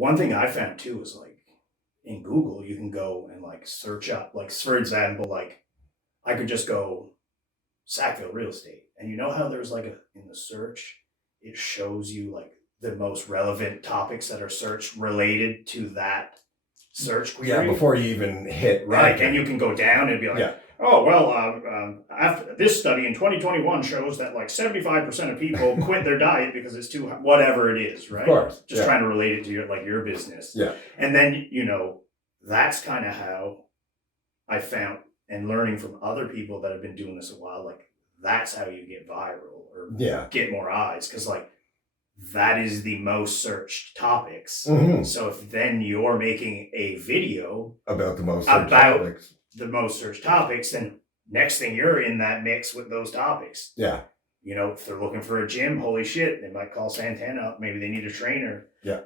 one thing I found too is like in Google, you can go and like search up, like for example, like I could just go Sackville real estate. And you know how there's like in the search, it shows you like the most relevant topics that are searched related to that search query. Yeah, before you even hit right. And you can go down and be like, oh, well, after this study in 2021 shows that like 75% of people quit their diet because it's too, whatever it is, right? Of course. Just trying to relate it to your business. Yeah. And then, that's kind of how I found, and learning from other people that have been doing this a while, like that's how you get viral or get more eyes. Cause like that is the most searched topics. Mm-hmm. So if then you're making a video about the most searched topics, then next thing you're in that mix with those topics. Yeah. If they're looking for a gym, holy shit, they might call Santana up. Maybe they need a trainer. Yeah.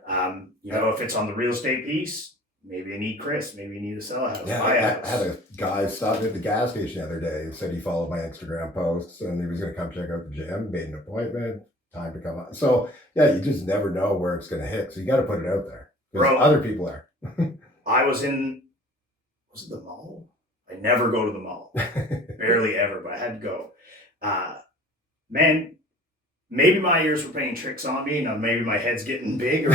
If it's on the real estate piece, maybe they need Chris. Maybe you need to sell a house. Yeah, buy a house. I had a guy stop at the gas station the other day and said he followed my Instagram posts and he was going to come check out the gym, made an appointment, time to come out. So, you just never know where it's going to hit. So you got to put it out there. Because other people are. I was it the mall? I never go to the mall. Barely ever, but I had to go. Man, maybe my ears were playing tricks on me and maybe my head's getting big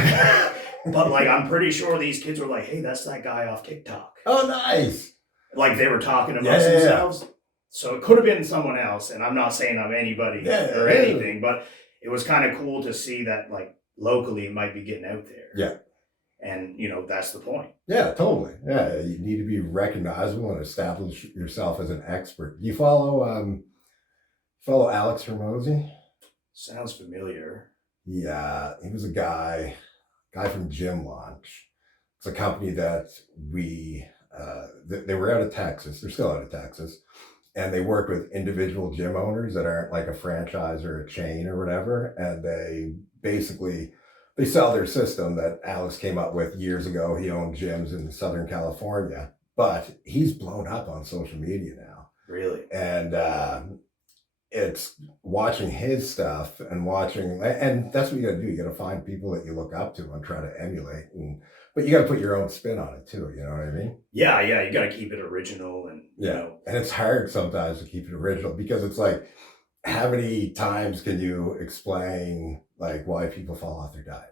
but like I'm pretty sure these kids were like, hey, that's that guy off TikTok. Oh, nice. Like they were talking amongst themselves. So it could have been someone else, and I'm not saying I'm anybody or anything, but it was kind of cool to see that like locally it might be getting out there. Yeah. And that's the point. Yeah, totally. Yeah, you need to be recognizable and establish yourself as an expert. You follow Alex Hermosi? Sounds familiar. Yeah, he was a guy from Gym Launch. It's a company that they were out of Texas. They're still out of Texas. And they work with individual gym owners that aren't like a franchise or a chain or whatever. And they sell their system that Alex came up with years ago. He owned gyms in Southern California, but he's blown up on social media now. Really? And it's watching his stuff and that's what you got to do. You got to find people that you look up to and try to emulate, but you got to put your own spin on it too. You know what I mean? Yeah. You got to keep it original and and it's hard sometimes to keep it original because it's like, how many times can you explain like why people fall off their diets?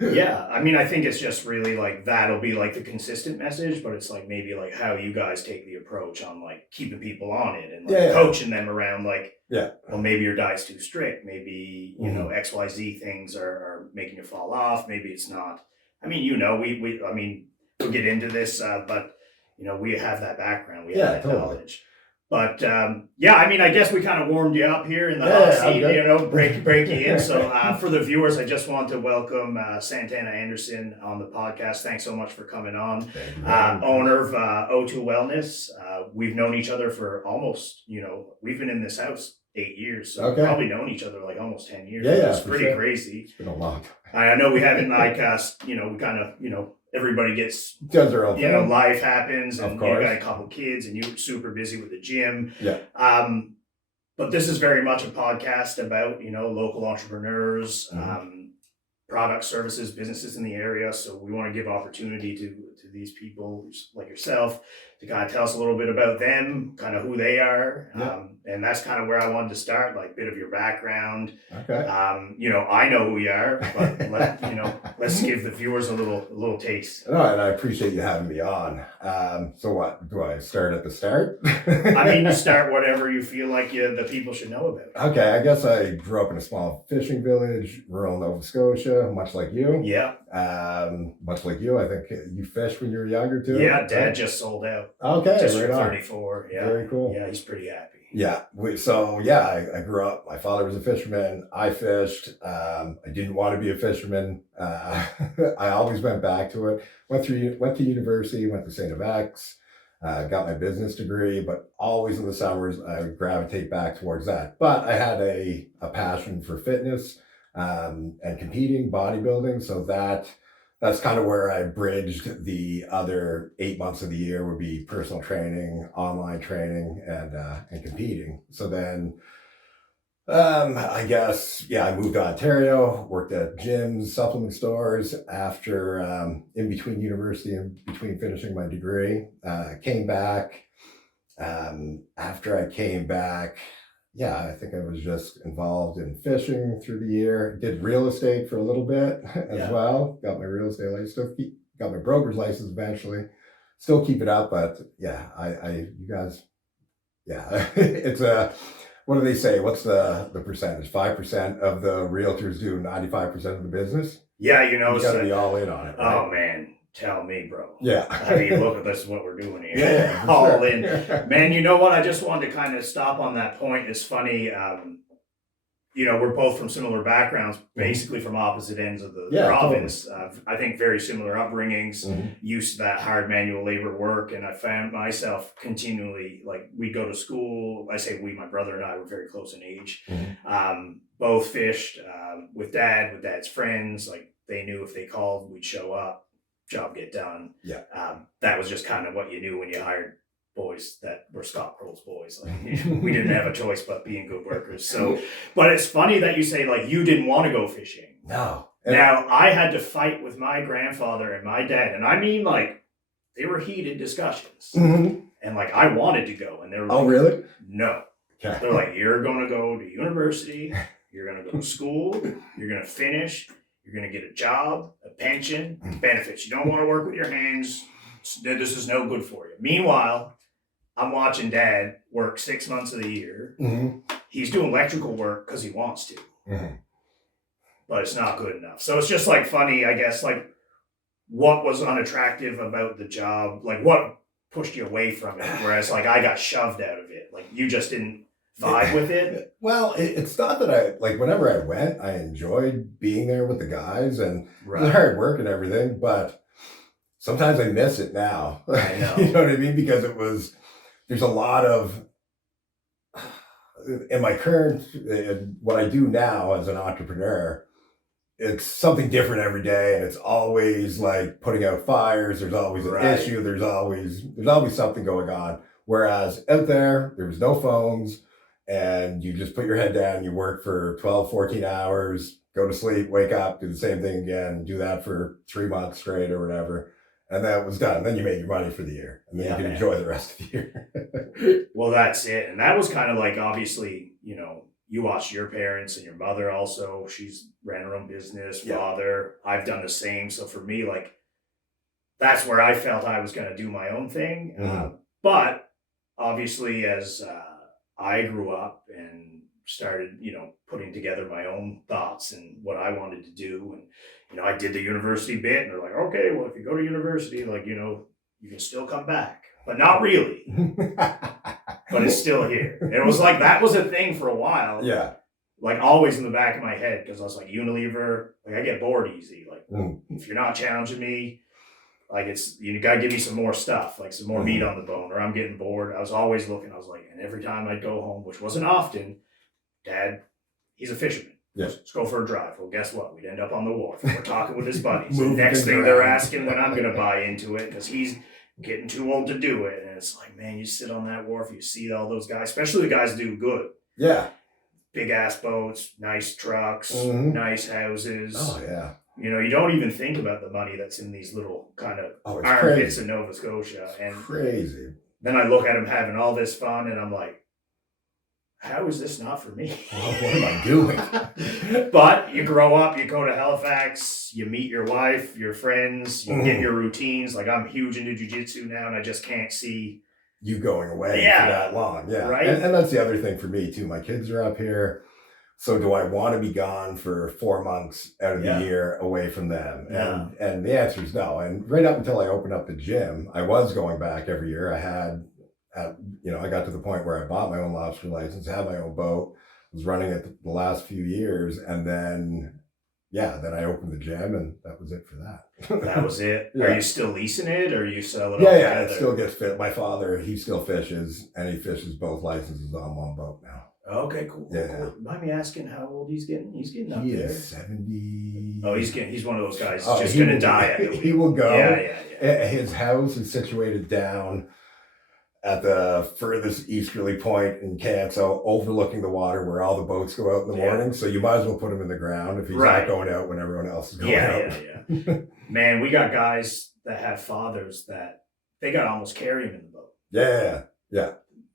Yeah, I mean, I think it's just really like that'll be like the consistent message, but it's like maybe like how you guys take the approach on like keeping people on it and like coaching them around like, well, maybe your diet's too strict, maybe XYZ things are making you fall off, maybe it's not. I mean, we'll get into this, but we have that background, we have that knowledge. But I guess we kind of warmed you up here in the hot seat, break you in. So for the viewers, I just want to welcome Santana Anderson on the podcast. Thanks so much for coming on. Owner of O2welness. We've known each other for almost, we've been in this house 8 years. So we've probably known each other like almost 10 years. It's pretty crazy. It's been a long time. I know we haven't like, we kind of, everybody does their own thing. Life happens and you got a couple kids and you're super busy with the gym. Yeah. But this is very much a podcast about, local entrepreneurs, products, services, businesses in the area. So we want to give opportunity to these people like yourself to kind of tell us a little bit about them, kind of who they are. Yeah. And that's kind of where I wanted to start, like a bit of your background. Okay. I know who you are, but let's give the viewers a little taste. No, and I appreciate you having me on. So what, do I start at the start? I mean, you start whatever you feel like the people should know about. Okay, I guess I grew up in a small fishing village, rural Nova Scotia, much like you. Yeah. Much like you, I think you fished when you were younger too. Yeah, Dad just sold out. Okay, just right for on. 34. Yeah, very cool. Yeah, he's pretty happy. Yeah, I grew up. My father was a fisherman. I fished. I didn't want to be a fisherman. I always went back to it. Went to university. Went to St. FX. Got my business degree, but always in the summers I would gravitate back towards that. But I had a passion for fitness and competing, bodybuilding. So that's kind of where I bridged. The other 8 months of the year would be personal training, online training, and competing. So then I guess, I moved to Ontario, worked at gyms, supplement stores after, in between university and between finishing my degree. Came back. After I came back, I think I was just involved in fishing through the year. Did real estate for a little bit as well. Got my real estate license, got my broker's license eventually. Still keep it up, but you guys, it's what do they say? What's the percentage? 5% of the realtors do 95% of the business? Yeah, you gotta be all in on it, right? Oh man, tell me, bro. Yeah. I mean, look at this, what we're doing here. Yeah, all sure. in. Man, you know what? I just wanted to kind of stop on that point. It's funny. We're both from similar backgrounds, basically from opposite ends of the province. Totally. I think very similar upbringings, used to that hard manual labor work. And I found myself continually, like, we go to school. I say we, my brother and I were very close in age. Both fished with dad's friends. Like, they knew if they called, we'd show up, job get done. Yeah. That was just kind of what you knew when you hired boys that were Scott Crowell's boys. Like, we didn't have a choice but being good workers. So, but it's funny that you say, like, you didn't want to go fishing. No. Now, I had to fight with my grandfather and my dad, and I mean, like, they were heated discussions. And like, I wanted to go, and they were like, oh, really? No. Okay. They're like, you're going to go to university, you're going to go to school, you're going to finish, you're going to get a job, a pension, benefits. You don't want to work with your hands. This is no good for you. Meanwhile, I'm watching Dad work 6 months of the year. He's doing electrical work because he wants to, but it's not good enough. So it's just like funny, I guess, like, what was unattractive about the job? Like, what pushed you away from it? Whereas, like, I got shoved out of it. Like, you just didn't vibe with it. Well, it's not that whenever I went, I enjoyed being there with the guys and it was hard work and everything, but sometimes I miss it now. I know. You know what I mean? Because there's a lot of, in my current, what I do now as an entrepreneur, it's something different every day, and it's always like putting out fires. There's always an issue. There's always something going on. Whereas out there was no phones, and you just put your head down, you work for 12, 14 hours, go to sleep, wake up, do the same thing again, do that for 3 months straight or whatever. And that was done. Then you made your money for the year, and then you can enjoy the rest of the year. Well, that's it. And that was kind of like, obviously, you watched your parents and your mother also. She's ran her own business, father. I've done the same. So for me, like, that's where I felt I was going to do my own thing. But obviously, as I grew up and started, putting together my own thoughts and what I wanted to do, and I did the university bit, and they're like, okay, well, if you go to university, like, you can still come back, but not really. But it's still here. And it was like, that was a thing for a while. Yeah. Like, always in the back of my head, because I was like, Unilever, like, I get bored easy. Like, if you're not challenging me, like, you got to give me some more stuff, like some more meat on the bone, or I'm getting bored. I was always looking. I was like, and every time I'd go home, which wasn't often, Dad, he's a fisherman. Yes. Let's go for a drive. Well, guess what? We'd end up on the wharf. We're talking with his buddies. The next thing they're asking when I'm going to buy into it, because he's getting too old to do it. And it's like, man, you sit on that wharf, you see all those guys, especially the guys do good. Yeah. Big ass boats, nice trucks, nice houses. Oh, yeah. You don't even think about the money that's in these little kind of armpits in Nova Scotia. And crazy. Then I look at them having all this fun, and I'm like, how is this not for me? Well, what am I doing? But you grow up, you go to Halifax, you meet your wife, your friends, you get your routines. Like, I'm huge into jiu-jitsu now, and I just can't see you going away for that long. Yeah. Right. And that's the other thing for me too. My kids are up here. So do I want to be gone for 4 months out of the year away from them? And the answer is no. And right up until I opened up the gym, I was going back every year. I got to the point where I bought my own lobster license, had my own boat, was running it the last few years. And then I opened the gym, and that was it for that. That was it. Yeah. Are you still leasing it, or are you selling it? Yeah, it still gets fit. My father, he still fishes, and he fishes both licenses on one boat now. Okay, cool. Yeah. Cool. Mind me asking how old he's getting? He's getting up there. He is 70. Oh, he's one of those guys just going to die at the He will go. Yeah. His house is situated down at the furthest easterly point in Canso, overlooking the water where all the boats go out in the morning. So you might as well put him in the ground if he's not going out when everyone else is going out. Yeah. Man, we got guys that have fathers that they got to almost carry him in the boat. Yeah.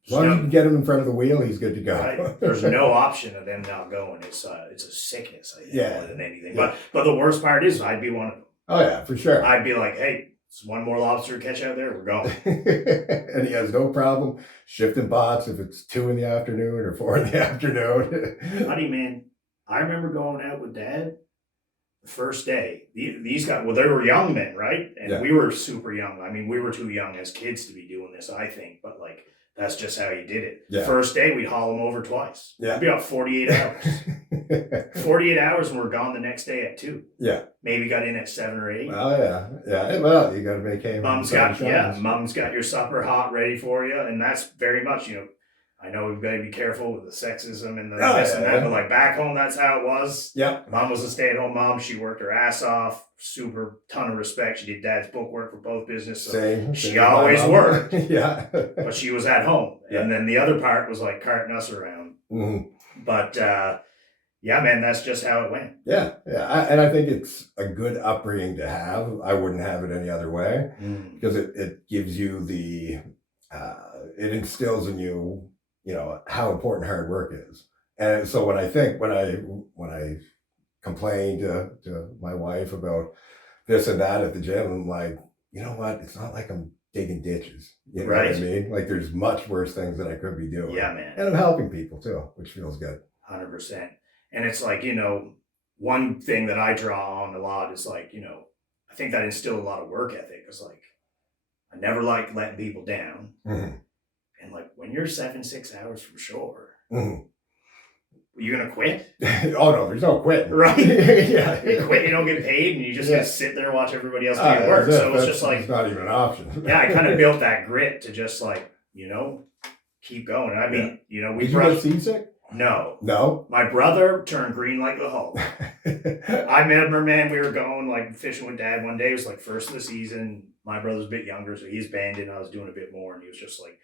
As long as you can get him in front of the wheel, he's good to go. Right? There's no option of them not going. It's a sickness, I think, more than anything. But the worst part is I'd be one of them. Oh, yeah, for sure. I'd be like, hey, it's one more lobster to catch out there, we're going. And he has no problem shifting bots if it's 2 in the afternoon or 4 in the afternoon. Buddy, man, I remember going out with Dad the first day. These guys, well, they were young men, right? And we were super young. I mean, we were too young as kids to be doing this, I think. But, like, that's just how you did it. Yeah. First day, we'd haul them over twice. Yeah. It'd be about 48 hours. 48 hours and we're gone the next day at 2. Yeah. Maybe got in at 7 or 8. Oh, yeah. Well, you got to make hay. Mom's got your supper hot ready for you. And that's very much, I know we've got to be careful with the sexism and this and that, but like back home, that's how it was. Yeah. Mom was a stay-at-home mom. She worked her ass off. Super ton of respect. She did Dad's book work for both businesses. So she always worked. Yeah. But she was at home. Yeah. And then the other part was like carting us around. Mm-hmm. But yeah, man, that's just how it went. Yeah. And I think it's a good upbringing to have. I wouldn't have it any other way because it gives you it instills in you, how important hard work is. And so when I complain to my wife about this and that at the gym, I'm like, you know what? It's not like I'm digging ditches. You know what I mean? Like there's much worse things that I could be doing. Yeah, man. And I'm helping people too, which feels good. 100%. And it's like, one thing that I draw on a lot is like, I think that instilled a lot of work ethic. It's like, I never liked letting people down. Mm-hmm. And like when you're 6 hours from shore, mm-hmm. You're going to quit? Oh, no, there's no quitting. Right? Yeah. You quit, you don't get paid, and you just got to sit there and watch everybody else do work. So it's just like... It's not even an option. Yeah, I kind of built that grit to just like, keep going. I mean, we... Did you get seasick? No. My brother turned green like the Hulk. I remember, man, we were going like fishing with Dad one day. It was like first of the season. My brother's a bit younger, so he's banded, and I was doing a bit more, and he was just like...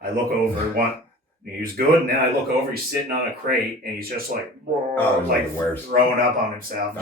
I look over, he was good, and then I look over, he's sitting on a crate, and he's just like throwing up on himself.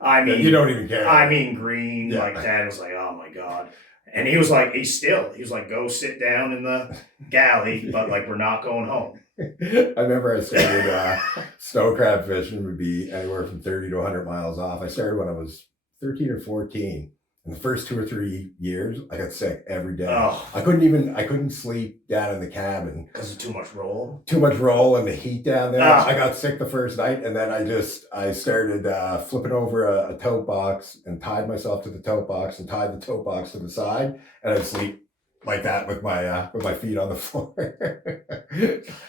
I mean, you don't even care. I mean, green. Like Dad was like, "Oh my God," and he was like, he was like, "Go sit down in the galley," but like, we're not going home. I remember I started snow crab fishing would be anywhere from 30 to 100 miles off. I started when I was 13 or 14. In the first 2 or 3 years, I got sick every day. Oh. I couldn't sleep down in the cabin. Because of too much roll? Too much roll and the heat down there. Oh. I got sick the first night, and then I started flipping over a tote box and tied myself to the tote box and tied the tote box to the side, and I'd sleep like that with my feet on the floor.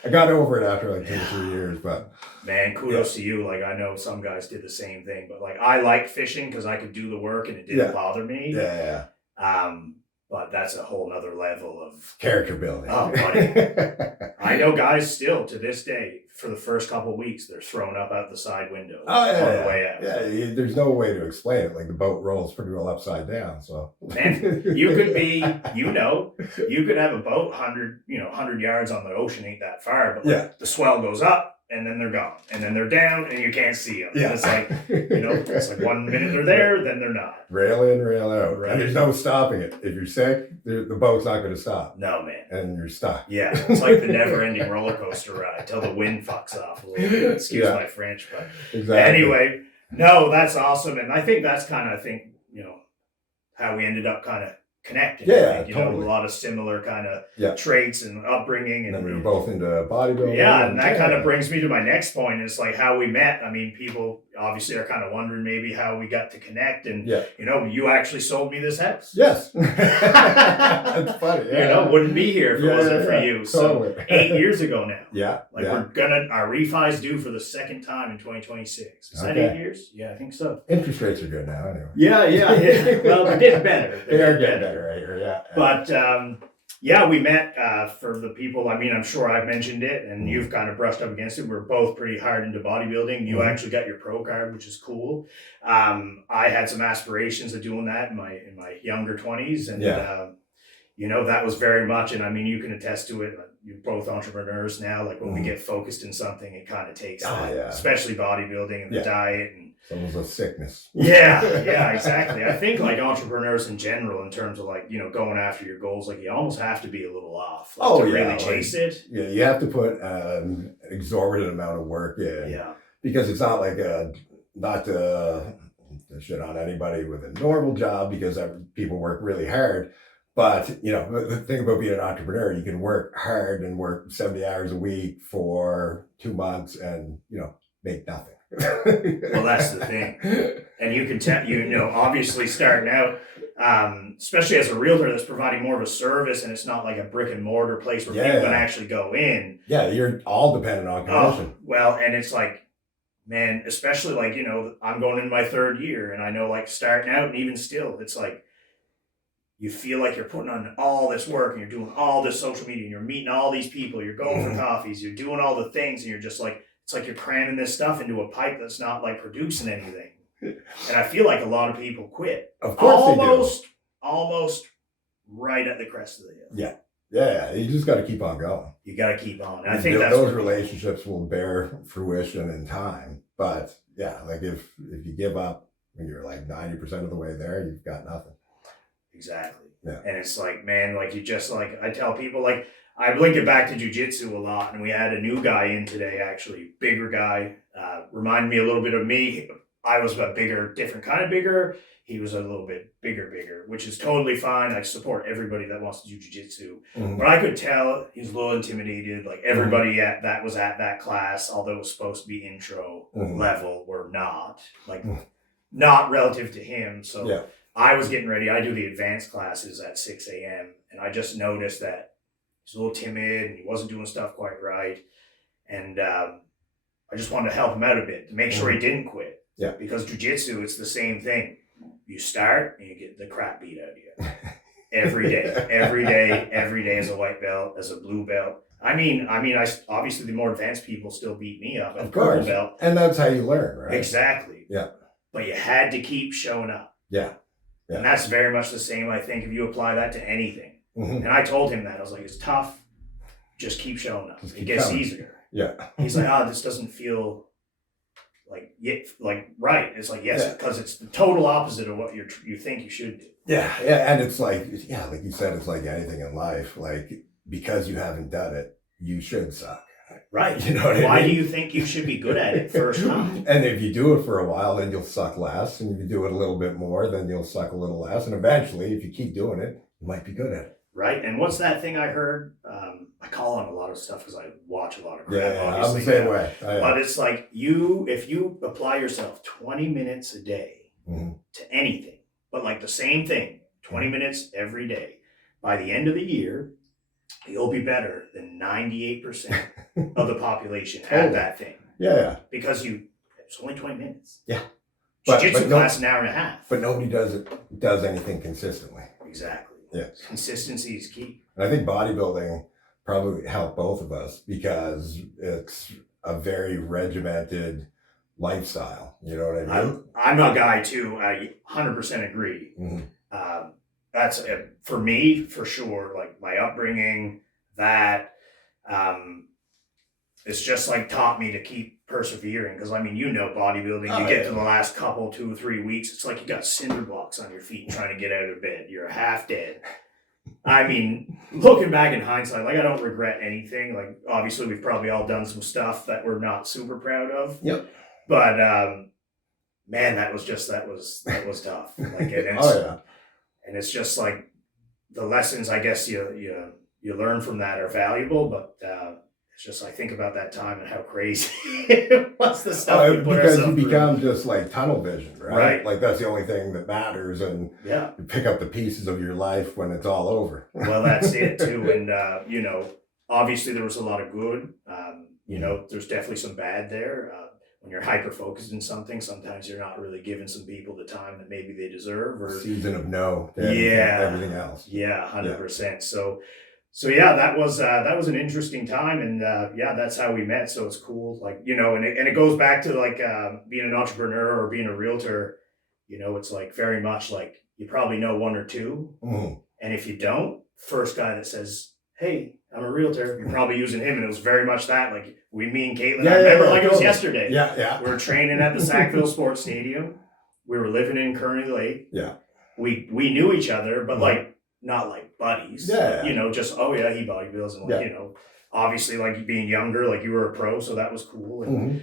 I got over it after like 2 or 3 years, but man, kudos to you. Like I know some guys did the same thing, but like I like fishing because I could do the work and it didn't bother me. Yeah. But that's a whole nother level of character building. Oh, buddy. I know guys still to this day, for the first couple of weeks, they're thrown up out the side window on the way out. Yeah, there's no way to explain it. Like the boat rolls pretty well upside down. So man, you could be, you could have a boat 100 yards on the ocean, ain't that far, but the swell goes up and then they're gone, and then they're down and you can't see them. Yeah. And it's like, it's like 1 minute they're there, then they're not. Rail in, rail out. Right. And there's no stopping it. If you're sick, the boat's not going to stop. No, man. And you're stuck. Yeah. It's like the never-ending roller coaster ride till the wind fucks off a little bit. Excuse my French, but exactly. Anyway, no, that's awesome. And I think that's kind of, how we ended up kind of connecting. Yeah, totally. A lot of similar kind of traits and upbringing. And then we were both into bodybuilding. Yeah, and that kind of brings me to my next point. Is like how we met. I mean, people obviously are kind of wondering maybe how we got to connect. And, you actually sold me this house. Yes. That's funny. Yeah. Wouldn't be here if it wasn't for you. Totally. So 8 years ago now. Yeah. Our refi's due for the second time in 2026. Is that 8 years? Yeah, I think so. Interest rates are good now anyway. Yeah. Well, they're getting better. They're getting better right here, yeah. But we met for the people. I mean, I'm sure I've mentioned it, and you've kind of brushed up against it. We're both pretty hard into bodybuilding. You actually got your pro card, which is cool. I had some aspirations of doing that in my younger 20s, and that was very much, and I mean, you can attest to it. You're both entrepreneurs now. Like when we get focused in something, it kind of takes, especially bodybuilding and the diet and. It's almost a sickness. Yeah, exactly. I think like entrepreneurs in general, in terms of like, going after your goals, like you almost have to be a little off to really chase it. Yeah, you have to put an exorbitant amount of work in. Yeah. Because it's not like not to shit on anybody with a normal job, because people work really hard. But, the thing about being an entrepreneur, you can work hard and work 70 hours a week for 2 months and, make nothing. Well, that's the thing. And you can tell, obviously starting out, especially as a realtor that's providing more of a service, and it's not like a brick and mortar place where people can actually go in. Yeah, you're all dependent on commission. Well, and it's like, man, especially like, I'm going in my 3rd year, and I know like starting out, and even still, it's like, you feel like you're putting on all this work, and you're doing all this social media, and you're meeting all these people, you're going for coffees, you're doing all the things, and you're just like, it's like you're cramming this stuff into a pipe that's not like producing anything. And I feel like a lot of people quit. Of course they do. Almost right at the crest of the hill. Yeah. You just got to keep on going. You got to keep on. And I think those relationships will bear fruition in time. But like if you give up when you're like 90% of the way there, you've got nothing. Exactly. Yeah. And it's like, man, like you just like, I tell people, like, I link it back to jiu-jitsu a lot, and we had a new guy in today, actually, bigger guy, reminded me a little bit of me. I was a bigger, different kind of bigger. He was a little bit bigger, which is totally fine. I support everybody that wants to do jiu-jitsu. But I could tell he was a little intimidated. Like everybody that was at that class, although it was supposed to be intro level, were not. Like not relative to him. So I was getting ready. I do the advanced classes at 6 a.m. And I just noticed that he's a little timid and he wasn't doing stuff quite right. And I just wanted to help him out a bit to make sure he didn't quit. Yeah. Because jiu-jitsu, it's the same thing. You start and you get the crap beat out of you. Every day as a white belt, as a blue belt. I mean, I obviously the more advanced people still beat me up at of course. Purple belt. And that's how you learn, right? Exactly. Yeah. But you had to keep showing up. Yeah. And that's very much the same, I think, if you apply that to anything. And I told him that. I was like, it's tough. Just keep showing up. It gets easier. Yeah. He's like, this doesn't feel like right. It's like, yes, because it's the total opposite of what you think you should do. Yeah. And it's like, like you said, it's like anything in life. Like, because you haven't done it, you should suck. Right. You know what I mean? Why do you think you should be good at it first time? And if you do it for a while, then you'll suck less. And if you do it a little bit more, then you'll suck a little less. And eventually, if you keep doing it, you might be good at it. Right. And what's that thing I heard? I call on a lot of stuff because I watch a lot of crap. Yeah, I'm the same way. But it's like if you apply yourself 20 minutes a day to anything, but like the same thing, 20 minutes every day, by the end of the year, you'll be better than 98% of the population at that thing. Yeah. Because it's only 20 minutes. Yeah. Jiu-jitsu class an hour and a half. But nobody does anything consistently. Exactly. Yes. Consistency is key. And I think bodybuilding probably helped both of us because it's a very regimented lifestyle. You know what I mean? I'm a guy too. I 100% agree. That's for me, for sure. Like my upbringing, that it's just like taught me to keep persevering. Because I mean, bodybuilding, you get to the last couple, 2 or 3 weeks, it's like you got cinder blocks on your feet trying to get out of bed. You're half dead. I mean, looking back in hindsight, like I don't regret anything. Like obviously we've probably all done some stuff that we're not super proud of. Yep. But man, that was tough. Like and it's just like the lessons I guess you learn from that are valuable, but it's just I think about that time and how crazy what's the stuff we put because ourselves you become through. just like tunnel vision, right? Like that's the only thing that matters, and you pick up the pieces of your life when it's all over. Well, that's it too, and obviously there was a lot of good. There's definitely some bad there. When you're hyper focused in something, sometimes you're not really giving some people the time that maybe they deserve. Or season of no, everything else. Yeah, 100%. So yeah, that was an interesting time, and that's how we met. So it's cool, like and it goes back to like being an entrepreneur or being a realtor. It's like very much like you probably know one or two, and if you don't, first guy that says, hey, I'm a realtor, you're probably using him. And it was very much that, like, me and Caitlin, I remember like it was yesterday. Yeah. We were training at the Sackville Sports Stadium. We were living in Kearney Lake. Yeah. We knew each other, but like, not like buddies. Yeah. You know, just, oh yeah, he bodybuilds. And like, you know, obviously like being younger, like you were a pro, so that was cool. And,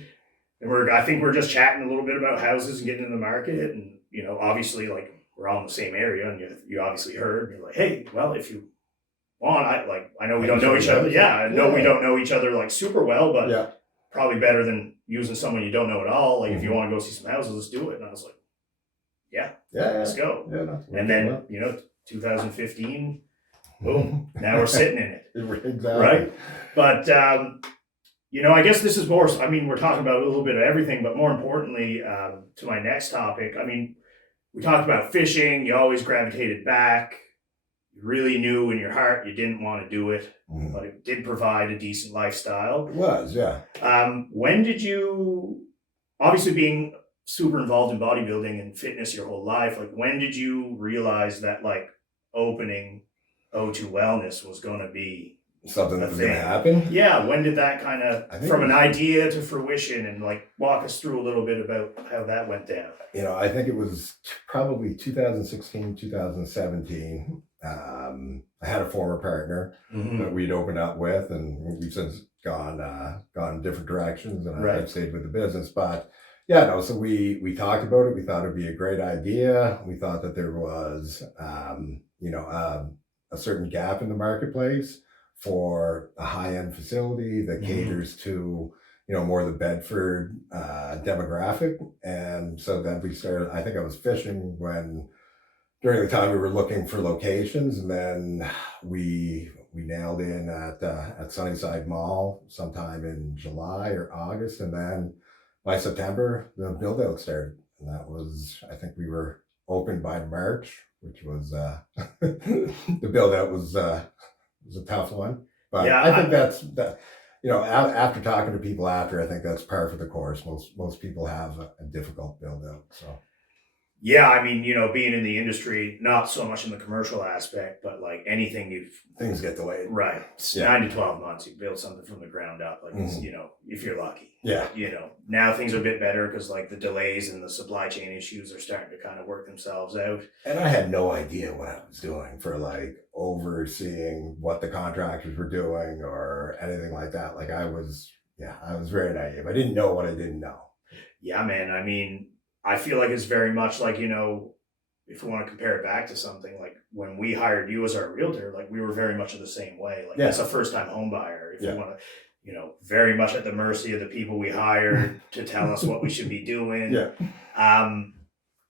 and I think we're just chatting a little bit about houses and getting in the market. And, you know, obviously like we're all in the same area, and you obviously heard, you're like, hey, well, if you want, I know we don't know each other. Yeah, I know we don't know each other like super well, but probably better than using someone you don't know at all. Like if you want to go see some houses, let's do it. And I was like, let's go. Yeah, and then, you know, 2015, boom, now we're sitting in it. Exactly. Right? But, you know, I guess this is more, I mean, we're talking about a little bit of everything, but more importantly, to my next topic, I mean, we talked about fishing, you always gravitated back. You really knew in your heart you didn't want to do it, but it did provide a decent lifestyle. It was, yeah. When did you, obviously being super involved in bodybuilding and fitness your whole life, like when did you realize that like opening O2welness was going to be something that was going to happen? Yeah, when did that kind of, from an idea to fruition, and like walk us through a little bit about how that went down? You know, I think it was probably 2016, 2017. I had a former partner that we'd opened up with, and we've since gone in different directions, and I've stayed with the business. But yeah, no, so we talked about it. We thought it'd be a great idea. We thought that there was, you know, a certain gap in the marketplace for a high-end facility that caters to, you know, more the Bedford demographic. And so then we started, I think I was fishing during the time we were looking for locations, and then we nailed in at Sunnyside Mall sometime in July or August, and then by September the build out started, and that was, I think we were open by March, which was the build out was a tough one, but yeah, I think that's you know, after talking to people after, I think that's par for the course. Most people have a difficult build out. So yeah, I mean, you know, being in the industry, not so much in the commercial aspect, but like anything things get delayed. Right. 9 to 12 months, you build something from the ground up, like, you know, if you're lucky. Yeah. You know, now things are a bit better because like the delays and the supply chain issues are starting to kind of work themselves out. And I had no idea what I was doing for like overseeing what the contractors were doing or anything like that. Like I was very naive. I didn't know what I didn't know. Yeah, man. I mean, I feel like it's very much like, you know, if we want to compare it back to something, like when we hired you as our realtor, like we were very much in the same way. Like it's a first time home buyer. If you want to, you know, very much at the mercy of the people we hired to tell us what we should be doing.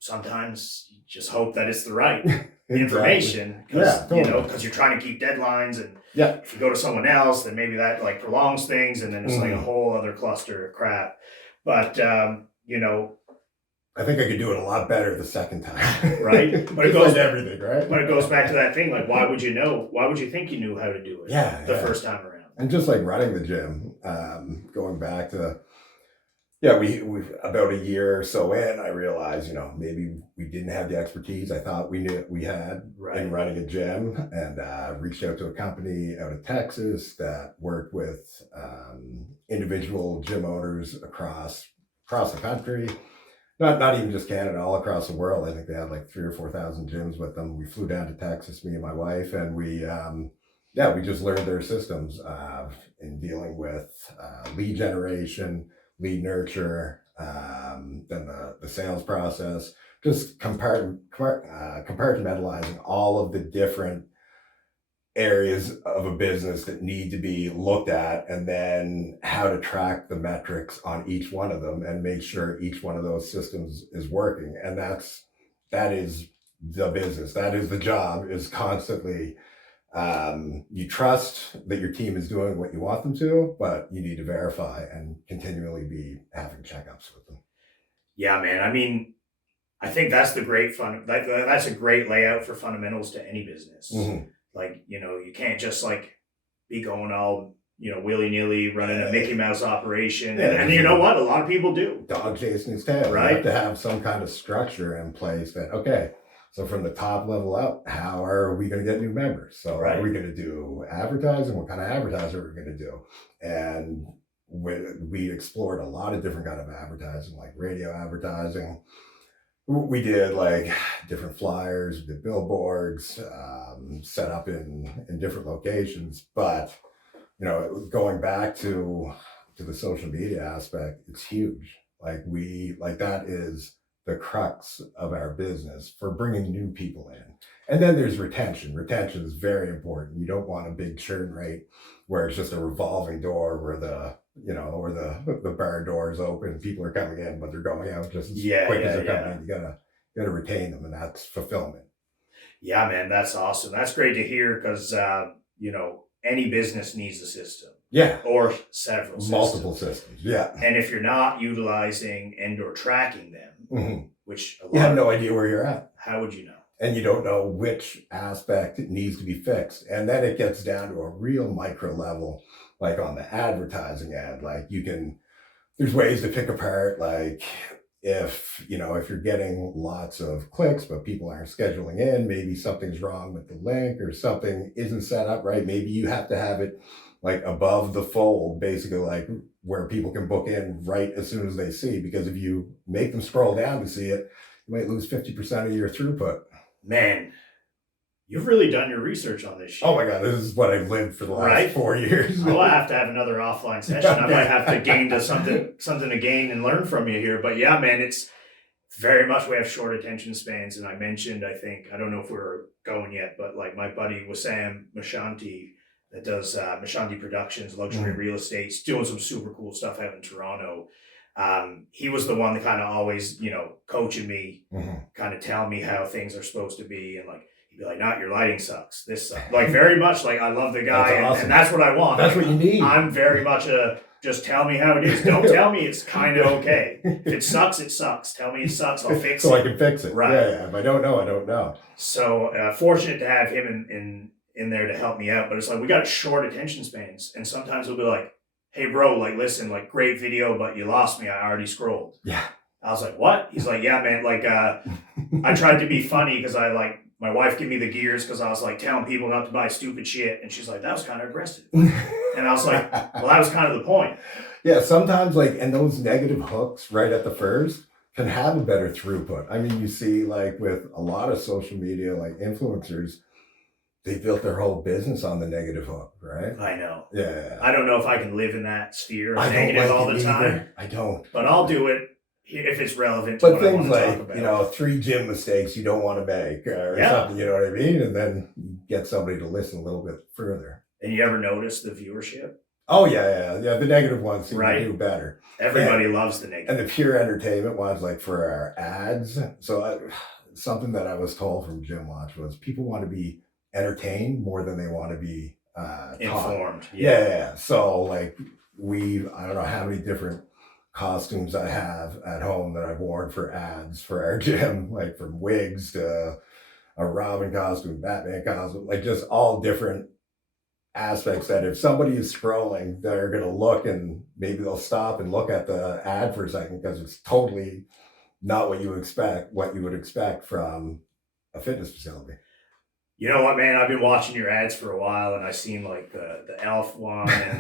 Sometimes you just hope that it's the right information because, you know, because you're trying to keep deadlines, and if you go to someone else, then maybe that like prolongs things, and then it's like a whole other cluster of crap. But, you know, I think I could do it a lot better the second time. Right? But it goes everything, right? But it goes back to that thing, like why would you know? Why would you think you knew how to do it first time around? And just like running the gym, going back to we about a year or so in, I realized, you know, maybe we didn't have the expertise I thought we knew we had in running a gym, and reached out to a company out of Texas that worked with individual gym owners across the country. Not even just Canada, all across the world. I think they had like 3,000 or 4,000 gyms with them. We flew down to Texas, me and my wife, and we just learned their systems in dealing with lead generation, lead nurture, then the sales process, just compartmentalizing all of the different areas of a business that need to be looked at, and then how to track the metrics on each one of them and make sure each one of those systems is working. And that is the business. That is the job, is constantly, you trust that your team is doing what you want them to, but you need to verify and continually be having checkups with them. Yeah, man. I mean, I think that's the great that's a great layout for fundamentals to any business. Like, you know, you can't just like be going all, you know, willy-nilly running a Mickey Mouse operation. And you know what? A lot of people do. Dog chasing his tail. Right. You have to have some kind of structure in place that, okay, So from the top level up, how are we going to get new members? So are we going to do advertising? What kind of advertising are we going to do? And we explored a lot of different kind of advertising, like radio advertising. We did like different flyers, we did billboards, set up in different locations. But, you know, going back to the social media aspect, it's huge. Like that is the crux of our business for bringing new people in. And then there's retention. Retention is very important. You don't want a big churn rate where it's just a revolving door where the bar door is open, people are coming in, but they're going out just as quick as they're coming in. You gotta retain them, and that's fulfillment. Yeah, man, that's awesome. That's great to hear because you know, any business needs a system. Yeah. Or several systems. Multiple systems. Yeah. And if you're not utilizing and or tracking them, which you have no idea where you're at. How would you know? And you don't know which aspect needs to be fixed. And then it gets down to a real micro level, like on the advertising ad. Like there's ways to pick apart, like if you're getting lots of clicks, but people aren't scheduling in, maybe something's wrong with the link or something isn't set up right. Maybe you have to have it like above the fold, basically like where people can book in right as soon as they see, because if you make them scroll down to see it, you might lose 50% of your throughput. Man, you've really done your research on this shit. Oh my God, this is what I've lived for the last 4 years. I'll have to have another offline session. I might have to gain to something to gain and learn from you here. But yeah, man, it's very much, we have short attention spans. And I mentioned, I don't know if we're going yet, but like my buddy Wissam Mashanti that does Mashanti Productions, luxury real estate, he's doing some super cool stuff out in Toronto. He was the one that kind of always, coaching me, kind of telling me how things are supposed to be. And like, he'd be like, "No, your lighting sucks. This sucks." Like very much like, I love the guy. That's awesome. And that's what I want. That's what you need. I'm very much just tell me how it is. Don't tell me it's kind of okay. If it sucks, it sucks. Tell me it sucks, I'll fix it. So I can fix it. Right. Yeah. If I don't know, I don't know. So fortunate to have him in there to help me out. But it's like, we got short attention spans. And sometimes he'll be like, "Hey bro, like listen, like great video, but you lost me. I already scrolled." Yeah. I was like, "What?" He's like, "Yeah, man. Like, I tried to be funny because my wife gave me the gears because I was like telling people not to buy stupid shit. And she's like, that was kind of aggressive." And I was like, well, that was kind of the point. Yeah. Sometimes and those negative hooks right at the first can have a better throughput. I mean, you see like with a lot of social media, like influencers, they built their whole business on the negative hook, right? I know. Yeah. I don't know if I can live in that sphere of I negative don't all the time. Either. I don't. But I'll do it if it's relevant to but what things I want to talk like, 3 gym mistakes you don't want to make or something, you know what I mean? And then you get somebody to listen a little bit further. And you ever notice the viewership? Oh, yeah. The negative ones seem to do better. Everybody loves the negative. And the pure entertainment ones, like for our ads. So something that I was told from Gym Watch was people want to be entertained more than they want to be informed. Yeah. So like I don't know how many different costumes I have at home that I've worn for ads for our gym, like from wigs to a Robin costume, Batman costume, like just all different aspects that if somebody is scrolling, they're going to look and maybe they'll stop and look at the ad for a second because it's totally not what you would expect from a fitness facility. You know what, man? I've been watching your ads for a while, and I've seen like the elf one and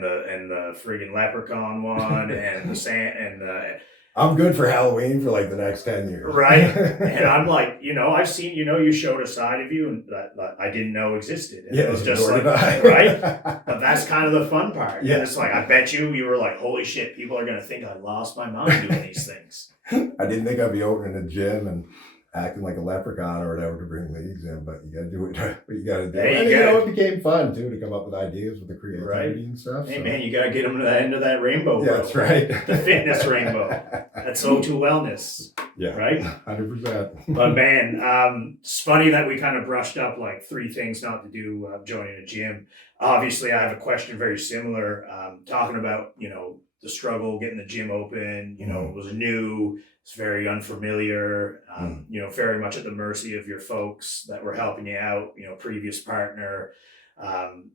the friggin' leprechaun one and the I'm good for Halloween for like the next 10 years. Right. And I'm like, I've seen, you showed a side of you and that I didn't know existed. And it was just like, right. But that's kind of the fun part. Yeah. And it's like, I bet you were like, holy shit, people are going to think I lost my mind doing these things. I didn't think I'd be opening a gym and acting like a leprechaun or whatever to bring leagues in, but you got to do what you got to do. And it became fun too to come up with ideas with the creativity and stuff. Hey man, you got to get them to the end of that rainbow. Yeah, that's right. The fitness rainbow. That's O2welness. Yeah. Right? 100%. But man, it's funny that we kind of brushed up like 3 things not to do joining a gym. Obviously, I have a question very similar, talking about, the struggle getting the gym open, it was new. It's very unfamiliar, very much at the mercy of your folks that were helping you out, previous partner, and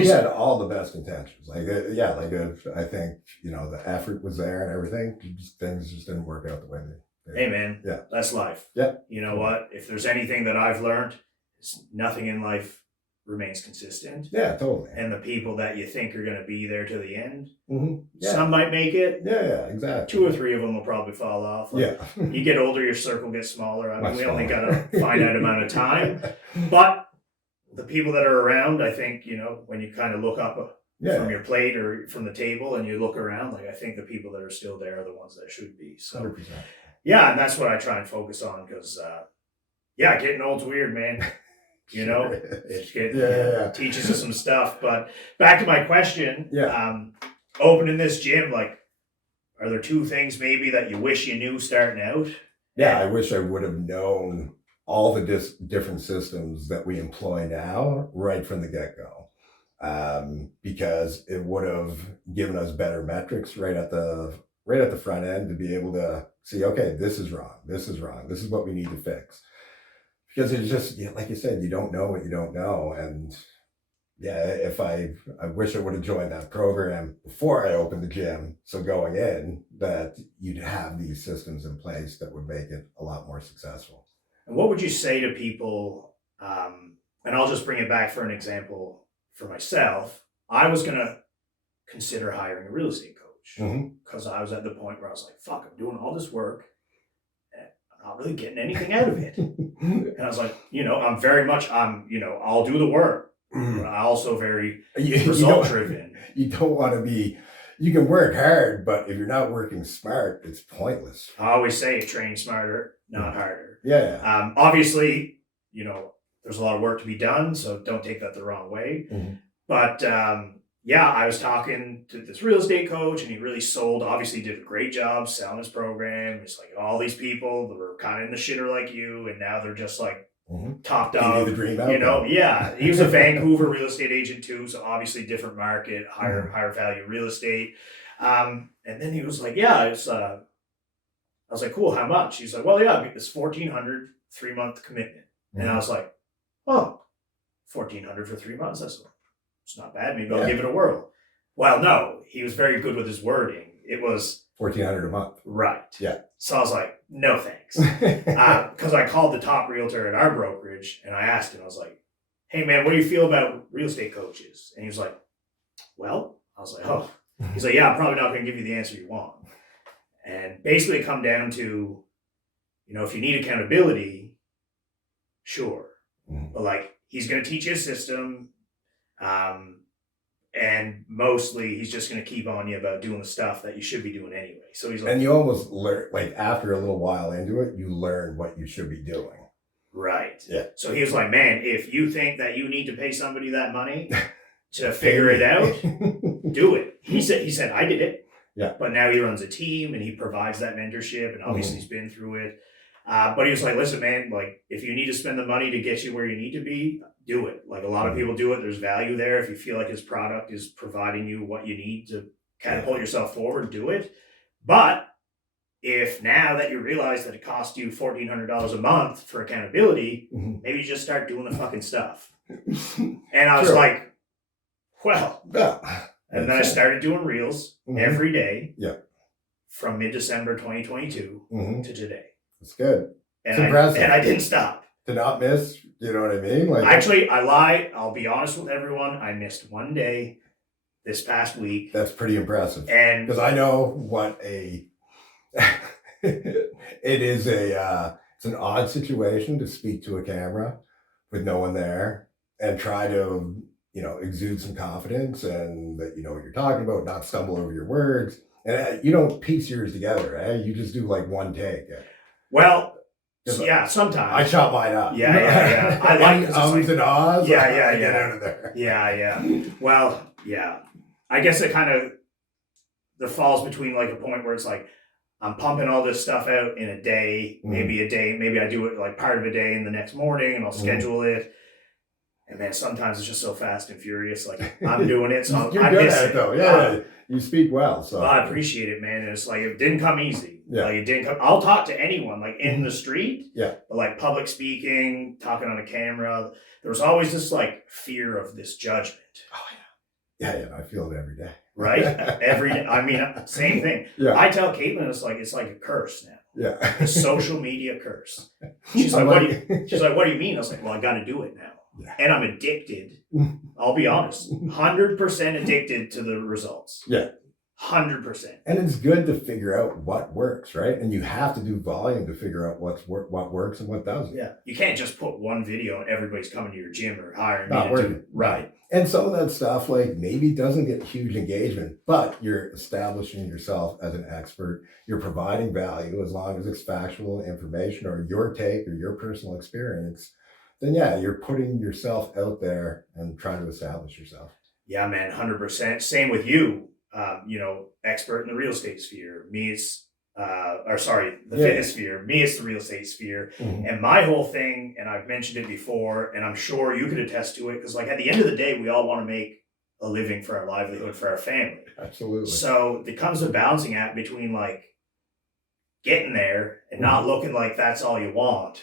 he had all the best intentions. I think, the effort was there and everything. Things just didn't work out the way Hey man, that's life. Yeah. You know what? If there's anything that I've learned, it's nothing in life remains consistent. Yeah, totally. And the people that you think are going to be there to the end, yeah. some might make it. Yeah, exactly. 2 or 3 of them will probably fall off. Like, you get older, your circle gets smaller. I mean, we only got a finite amount of time. But the people that are around, I think, you know, when you kind of look up from your plate or from the table and you look around, like, I think the people that are still there are the ones that should be. So, 100%. Yeah, and that's what I try and focus on because, getting old's weird, man. You know, it teaches us some stuff. But back to my question, opening this gym, like, are there 2 things maybe that you wish you knew starting out? Yeah, I wish I would have known all the different systems that we employ now right from the get-go, because it would have given us better metrics right at the front end to be able to see, okay, this is wrong, this is what we need to fix. Because it's just, like you said, you don't know what you don't know. And if I wish I would have joined that program before I opened the gym. So going in, that you'd have these systems in place that would make it a lot more successful. And what would you say to people? And I'll just bring it back for an example for myself. I was going to consider hiring a real estate coach because I was at the point where I was like, fuck, I'm doing all this work. Not really getting anything out of it. And I was like, I'll do the work. But I'm also very result driven. You don't want to be, you can work hard, but if you're not working smart, it's pointless. I always say train smarter, not harder. Yeah. Obviously, there's a lot of work to be done, so don't take that the wrong way. But I was talking to this real estate coach and he really obviously did a great job selling his program. It's like all these people that were kind of in the shitter like you, and now they're just like top dog. The dream out, he was a Vancouver real estate agent too, so obviously different market, higher value real estate. And then he was like, it's I was like, cool, how much? He's like, well, it's $1,400 3-month commitment. And I was like, oh, $1,400 for 3 months. It's not bad. Maybe I'll give it a whirl. Well, no, he was very good with his wording. It was $1,400 a month. Right. Yeah. So I was like, no thanks. Because I called the top realtor at our brokerage and I asked him, I was like, hey man, what do you feel about real estate coaches? And he was like, well, I was like, oh. He's like, I'm probably not going to give you the answer you want. And basically it come down to, if you need accountability, sure. But like, he's going to teach you a system. And mostly he's just going to keep on you about doing the stuff that you should be doing anyway. So he's like, and you almost learn, like after a little while into it, you learn what you should be doing. Right. Yeah. So he was like, man, if you think that you need to pay somebody that money to figure it out, do it. He said, I did it. Yeah. But now he runs a team and he provides that mentorship and obviously he's been through it. But he was like, listen, man, like if you need to spend the money to get you where you need to be, do it. Like a lot of people do it. There's value there. If you feel like his product is providing you what you need to catapult yourself forward, do it. But if now that you realize that it costs you $1,400 a month for accountability, maybe you just start doing the fucking stuff. And I was like, well, and then I started doing reels every day from mid-December 2022 to today. That's good. And I didn't stop. To not miss, you know what I mean? Like, actually, I lied. I'll be honest with everyone. I missed one day this past week. That's pretty impressive. And because I know what it is it's an odd situation to speak to a camera with no one there and try to, exude some confidence and that you know what you're talking about, not stumble over your words. And you don't piece yours together, eh? You just do like one take. Well, sometimes. I chop mine up. Yeah. I like ums and ahs. Get out of there. Yeah. Well, I guess it kind of there falls between like a point where it's like I'm pumping all this stuff out in a day, maybe I do it like part of a day and the next morning and I'll schedule it. And man, sometimes it's just so fast and furious. Like I'm doing it, so you're good at it though. Yeah, you speak well. So I appreciate it, man. And it's like it didn't come easy. Yeah, like it didn't come. I'll talk to anyone, like in the street. Yeah, but like public speaking, talking on a camera. There was always this like fear of this judgment. Oh yeah. I feel it every day. Right, every day. I mean, same thing. Yeah. I tell Caitlin it's like a curse now. Yeah. The social media curse. She's like, what do you mean? I was like, well, I got to do it now. Yeah. And I'm addicted. I'll be honest, 100% addicted to the results. Yeah. 100%. And it's good to figure out what works, right? And you have to do volume to figure out what works and what doesn't. Yeah. You can't just put one video and everybody's coming to your gym or hiring Not me to working. do it. Right. And some of that stuff, like, maybe doesn't get huge engagement, but you're establishing yourself as an expert. You're providing value as long as it's factual information or your take or your personal experience. Then yeah, you're putting yourself out there and trying to establish yourself. Yeah, man, 100%. Same with you. Expert in the real estate sphere. Me, it's fitness sphere. Me, it's the real estate sphere. Mm-hmm. And my whole thing, and I've mentioned it before, and I'm sure you could attest to it, because like at the end of the day, we all want to make a living for our livelihood, for our family. Absolutely. So there comes a balancing act between like getting there and not looking like that's all you want,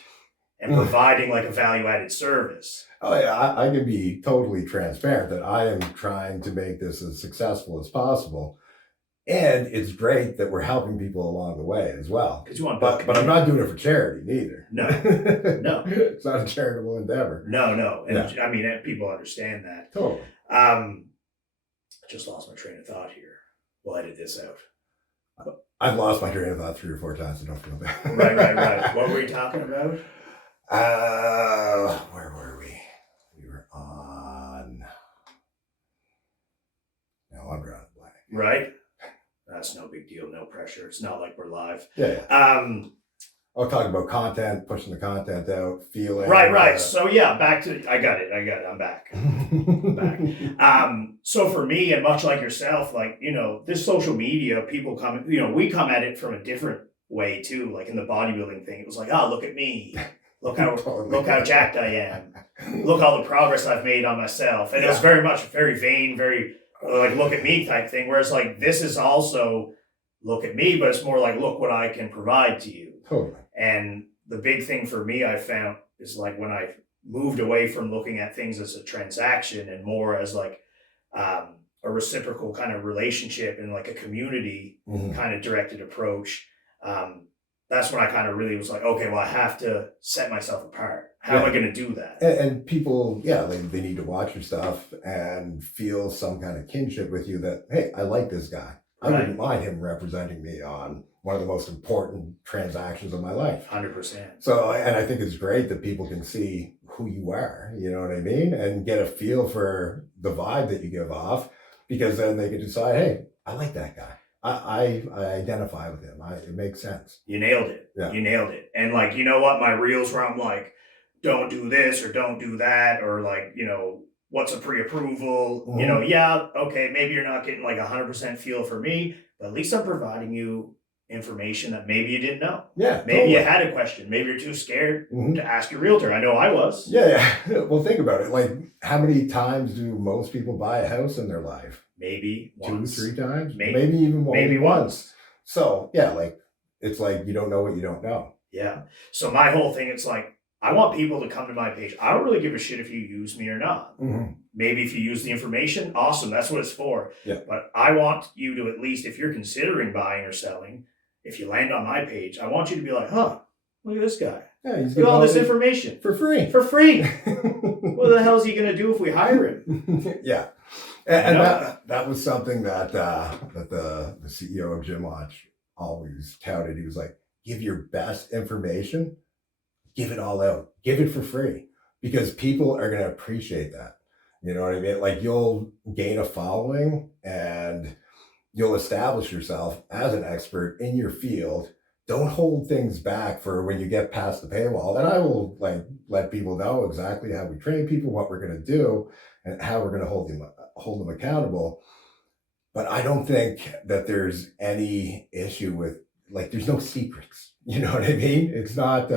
and providing like a value-added service. Oh yeah, I can be totally transparent that I am trying to make this as successful as possible. And it's great that we're helping people along the way as well. But I'm not doing it for charity neither. No. It's not a charitable endeavor. No. And yeah. I mean, people understand that. Totally. I just lost my train of thought here. We'll edit this out. I've lost my train of thought 3 or 4 times, so don't feel bad. Right. What were we talking about? Where were we? We were on. No, I'm drawing a blank. Right. That's no big deal. No pressure. It's not like we're live. Yeah. I'll talk about content, pushing the content out, feeling. Right. So yeah, back to. I got it. I'm back. So for me, and much like yourself, like this social media, people come. We come at it from a different way too. Like in the bodybuilding thing, it was like, oh, look at me. Look how jacked I am. Look all the progress I've made on myself. And it was very vain, very like look at me type thing. Whereas like this is also look at me, but it's more like look what I can provide to you. Totally. And the big thing for me I found is like when I moved away from looking at things as a transaction and more as like a reciprocal kind of relationship and like a community kind of directed approach. That's when I kind of really was like, okay, well, I have to set myself apart. How am I going to do that? And people, they need to watch your stuff and feel some kind of kinship with you that, hey, I like this guy. I wouldn't mind him representing me on one of the most important transactions of my life. 100%. So, and I think it's great that people can see who you are, you know what I mean? And get a feel for the vibe that you give off, because then they can decide, hey, I like that guy. I identify with him. It makes sense. You nailed it. Yeah. You nailed it. And like, you know what? My reels where I'm like, don't do this or don't do that, or like, what's a pre-approval? Okay, maybe you're not getting like 100% feel for me, but at least I'm providing you information that maybe you didn't know. Yeah. Maybe you had a question. Maybe you're too scared to ask your realtor. I know I was. Yeah. Well, think about it. Like, how many times do most people buy a house in their life? Maybe once. 2, 3 times? Maybe even more. Maybe once. So, yeah, like, it's like you don't know what you don't know. Yeah. So my whole thing, it's like, I want people to come to my page. I don't really give a shit if you use me or not. Mm-hmm. Maybe if you use the information, awesome. That's what it's for. Yeah. But I want you to, at least if you're considering buying or selling, if you land on my page, I want you to be like, look at this guy. Yeah, he's got all this information. For free. What the hell is he going to do if we hire him? Yeah. And that was something that the CEO of Gym Launch always touted. He was like, give your best information, give it all out, give it for free, because people are going to appreciate that. You know what I mean? Like, you'll gain a following and you'll establish yourself as an expert in your field. Don't hold things back for when you get past the paywall. And I will let people know exactly how we train people, what we're going to do, and how we're going to hold them accountable. But I don't think that there's any issue with, like, there's no secrets. You know what I mean? It's not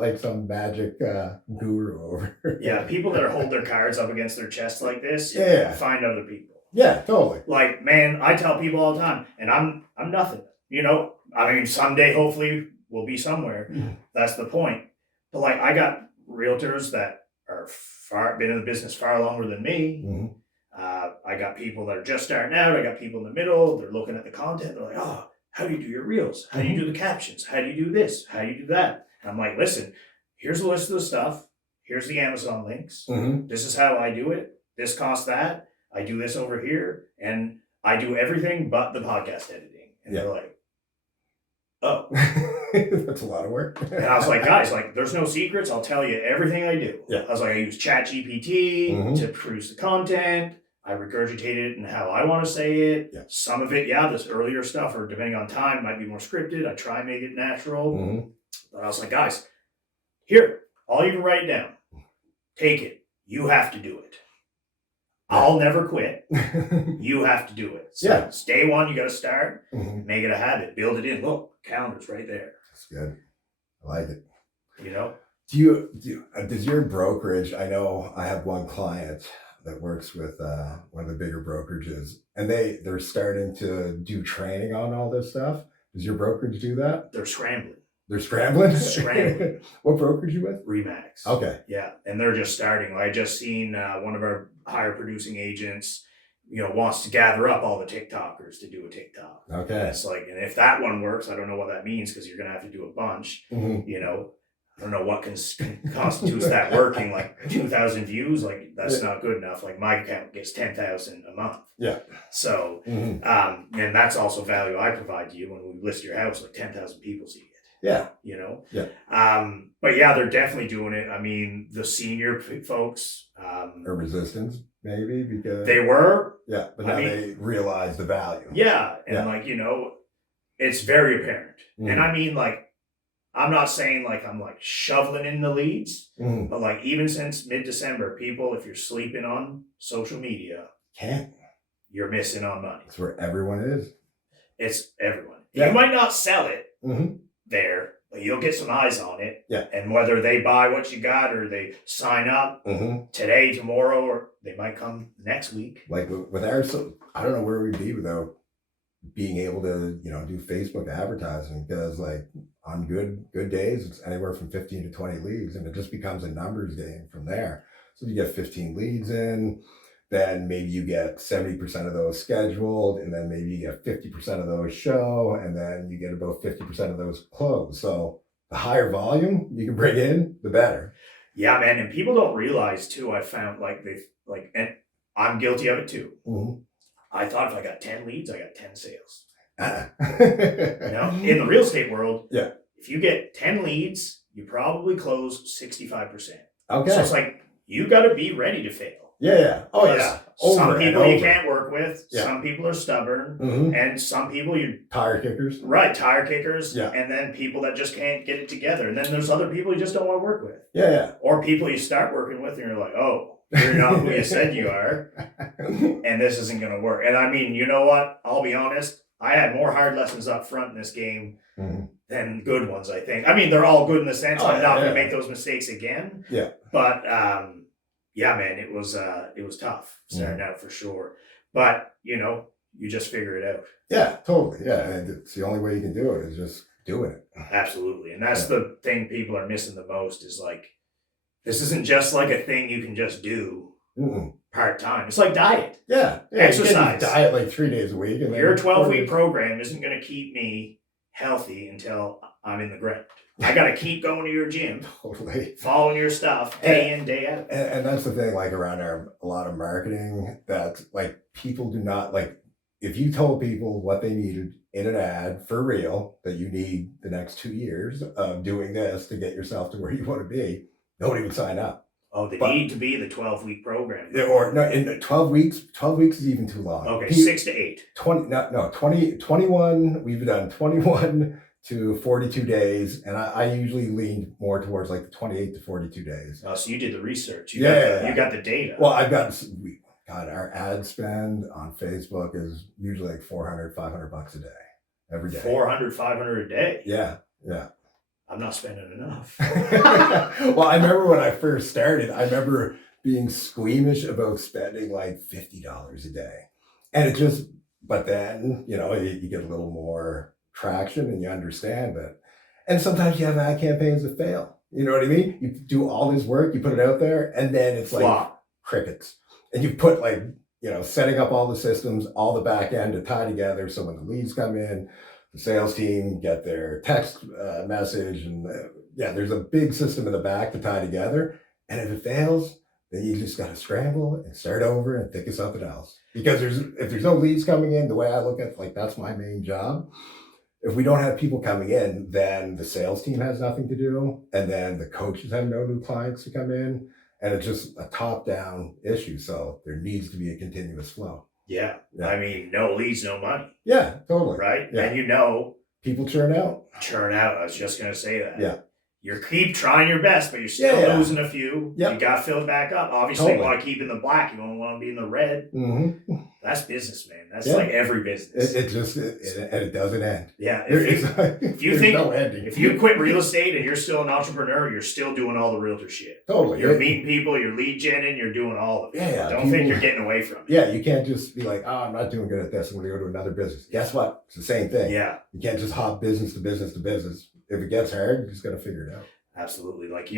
like some magic guru over. Yeah, people that hold their cards up against their chest like this, find other people. Yeah, totally. Like, man, I tell people all the time, and I'm nothing. I mean, someday hopefully we'll be somewhere. Mm-hmm. That's the point. But like, I got realtors that are been in the business far longer than me. Mm-hmm. I got people that are just starting out. I got people in the middle. They're looking at the content. They're like, oh, how do you do your reels? How do you do the captions? How do you do this? How do you do that? And I'm like, listen, here's a list of the stuff. Here's the Amazon links. This is how I do it. This costs that. I do this over here. And I do everything but the podcast editing. And they're like, oh. That's a lot of work. And I was like, guys, like, there's no secrets. I'll tell you everything I do. Yeah. I was like, I use ChatGPT to produce the content. I regurgitate it and how I want to say it. Yeah. Some of it, this earlier stuff, or depending on time, might be more scripted. I try and make it natural. But I was like, guys, here, I'll even write it down. Take it. You have to do it. I'll never quit. You have to do it. So it's day one, you got to start. Make it a habit. Build it in. Look, calendar's right there. That's good. I like it. You know? Does your brokerage, I know I have one client that works with one of the bigger brokerages, and they're starting to do training on all this stuff. Does your brokerage do that? They're scrambling. They're scrambling? Scrambling. What brokerage you with? Remax. Okay. Yeah. And they're just starting. I just seen one of our higher producing agents, wants to gather up all the TikTokers to do a TikTok. Okay. And it's like, and if that one works, I don't know what that means because you're going to have to do a bunch, I don't know what constitutes that working, like 2,000 views, like that's not good enough. Like my account gets 10,000 a month. Yeah. So, and that's also value I provide to you when we list your house, like 10,000 people see it. Yeah. Yeah. But yeah, they're definitely doing it. I mean, the senior folks, or resistance maybe because they were, but now they realize the value. Yeah. And it's very apparent. And I mean, like, I'm not saying like I'm like shoveling in the leads, but like even since mid-December, people, if you're sleeping on social media, you're missing on money. It's where everyone is. It's everyone. Yeah. You might not sell it there, but you'll get some eyes on it. Yeah. And whether they buy what you got or they sign up today, tomorrow, or they might come next week. Like with our, I don't know where we'd be without being able to, do Facebook advertising, because like on good days, it's anywhere from 15 to 20 leads, and it just becomes a numbers game from there. So you get 15 leads in, then maybe you get 70% of those scheduled, and then maybe you get 50% of those show, and then you get about 50% of those close. So the higher volume you can bring in, the better. Yeah, man. And people don't realize too, I found and I'm guilty of it too. I thought if I got 10 leads, I got 10 sales. In the real estate world, if you get 10 leads, you probably close 65%. Okay. So it's like, you got to be ready to fail. Yeah. Oh, yeah. Some people you can't work with. Yeah. Some people are stubborn. And some people tire kickers. Right. Tire kickers. Yeah. And then people that just can't get it together. And then there's other people you just don't want to work with. Yeah. Or people you start working with and you're like, oh, you're not who you said you are, and this isn't going to work. And I mean, you know what? I'll be honest. I had more hard lessons up front in this game than good ones, I think. I mean, they're all good in the sense I'm not going to make those mistakes again. Yeah. But, man, it was tough starting out for sure. But, you just figure it out. Yeah, totally. Yeah. And it's the only way you can do it is just doing it. Absolutely. And that's the thing people are missing the most is like, this isn't just like a thing you can just do part-time. It's like diet. Yeah. Exercise. You diet like 3 days a week. And your 12-week program isn't going to keep me healthy until I'm in the ground. I got to keep going to your gym. Totally. Following your stuff day in, day out. And that's the thing, like around a lot of marketing, that like people do not like, if you told people what they needed in an ad for real, that you need the next 2 years of doing this to get yourself to where you want to be, nobody would sign up. Oh, they need to be the 12-week program. Or no, in the 12 weeks is even too long. Okay, 6 to 8. 21, we've done 21 to 42 days. And I usually lean more towards like the 28 to 42 days. Oh, so you did the research. You got the data. Well, our ad spend on Facebook is usually like $400, $500 a day, every day. $400, $500 a day? Yeah. I'm not spending enough. Well, I remember when I first started, I remember being squeamish about spending like $50 a day. And but then, you get a little more traction and you understand that. And sometimes you have ad campaigns that fail. You know what I mean? You do all this work, you put it out there, and then it's like crickets. And you put like, setting up all the systems, all the back end to tie together. So when the leads come in, the sales team get their text message, and there's a big system in the back to tie together. And if it fails, then you just got to scramble and start over and think of something else. Because if there's no leads coming in, the way I look at it, like that's my main job. If we don't have people coming in, then the sales team has nothing to do, and then the coaches have no new clients to come in, and it's just a top-down issue. So there needs to be a continuous flow. Yeah. I mean, no leads, no money. Yeah, totally. Right? Yeah. And people churn out. I was just going to say that. Yeah. You keep trying your best, but you're still losing a few. Yep. You got to fill it back up. Obviously, you want to keep in the black. You don't want to be in the red. Mm-hmm. That's business, man. That's like every business. It doesn't end. Yeah. If you quit real estate and you're still an entrepreneur, you're still doing all the realtor shit. Totally. You're meeting people, you're lead genning, you're doing all of it. Yeah. Don't think you're getting away from it. Yeah, you can't just be like, oh, I'm not doing good at this. I'm going to go to another business. Guess what? It's the same thing. Yeah. You can't just hop business to business to business. If it gets hard, you just got to figure it out. Absolutely. Like,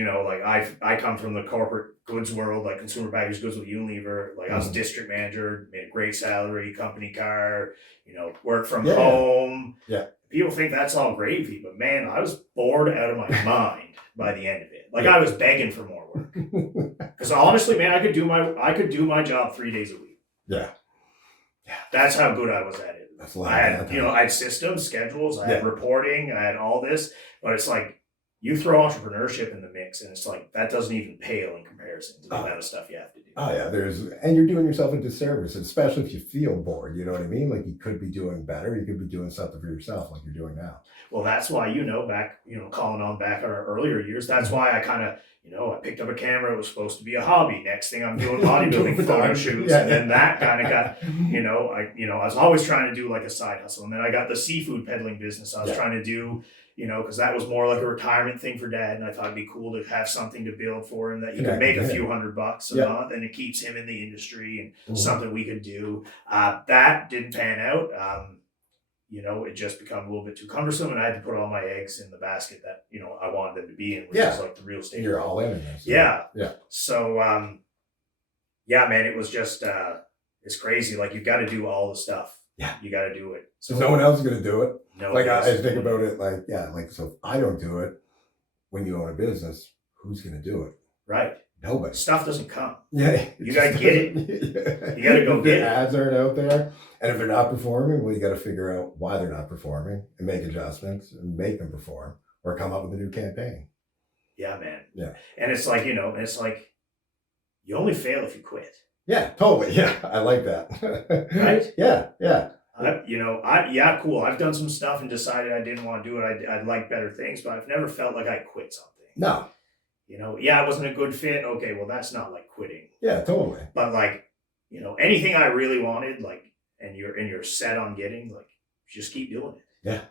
I come from the corporate goods world, like consumer packaged goods with Unilever. Like, I was district manager, made a great salary, company car, work from home. Yeah. People think that's all gravy, but man, I was bored out of my mind by the end of it. Like, I was begging for more work. Because honestly, man, I could do my job 3 days a week. Yeah. That's how good I was at it. That's a lot. I had systems, schedules, I had reporting, I had all this, but it's like, you throw entrepreneurship in the mix, and it's like that doesn't even pale in comparison to the amount of stuff you have to do. Oh yeah, and you're doing yourself a disservice, especially if you feel bored. You know what I mean? Like you could be doing better. You could be doing something for yourself, like you're doing now. Well, that's why calling on back our earlier years. That's why I kind of I picked up a camera. It was supposed to be a hobby. Next thing I'm doing bodybuilding photo shoots, and then that kind of got I was always trying to do like a side hustle, and then I got the seafood peddling business. I was trying to do. Because that was more like a retirement thing for Dad, and I thought it'd be cool to have something to build for him that you could make a few $100 a month, and it keeps him in the industry and something we could do. That didn't pan out. It just became a little bit too cumbersome, and I had to put all my eggs in the basket that I wanted them to be in, which is like the real estate. You're all in this. Yeah. So, man, it was just it's crazy. Like you've got to do all the stuff. Yeah. You got to do it. So no one else is going to do it. No. Like I think about it so if I don't do it, when you own a business, who's going to do it? Right. Nobody. Stuff doesn't come. Yeah. You got to get it. You got to go get it. Ads aren't out there. And if they're not performing, well, you got to figure out why they're not performing and make adjustments and make them perform or come up with a new campaign. Yeah, man. Yeah. And it's like, you only fail if you quit. Yeah, totally. Yeah, I like that. Right? Yeah. Cool. I've done some stuff and decided I didn't want to do it. I'd like better things, but I've never felt like I quit something. No. It wasn't a good fit. Okay, well, that's not like quitting. Yeah, totally. But like, anything I really wanted, like, and you're set on getting, like, just keep doing it. Yeah.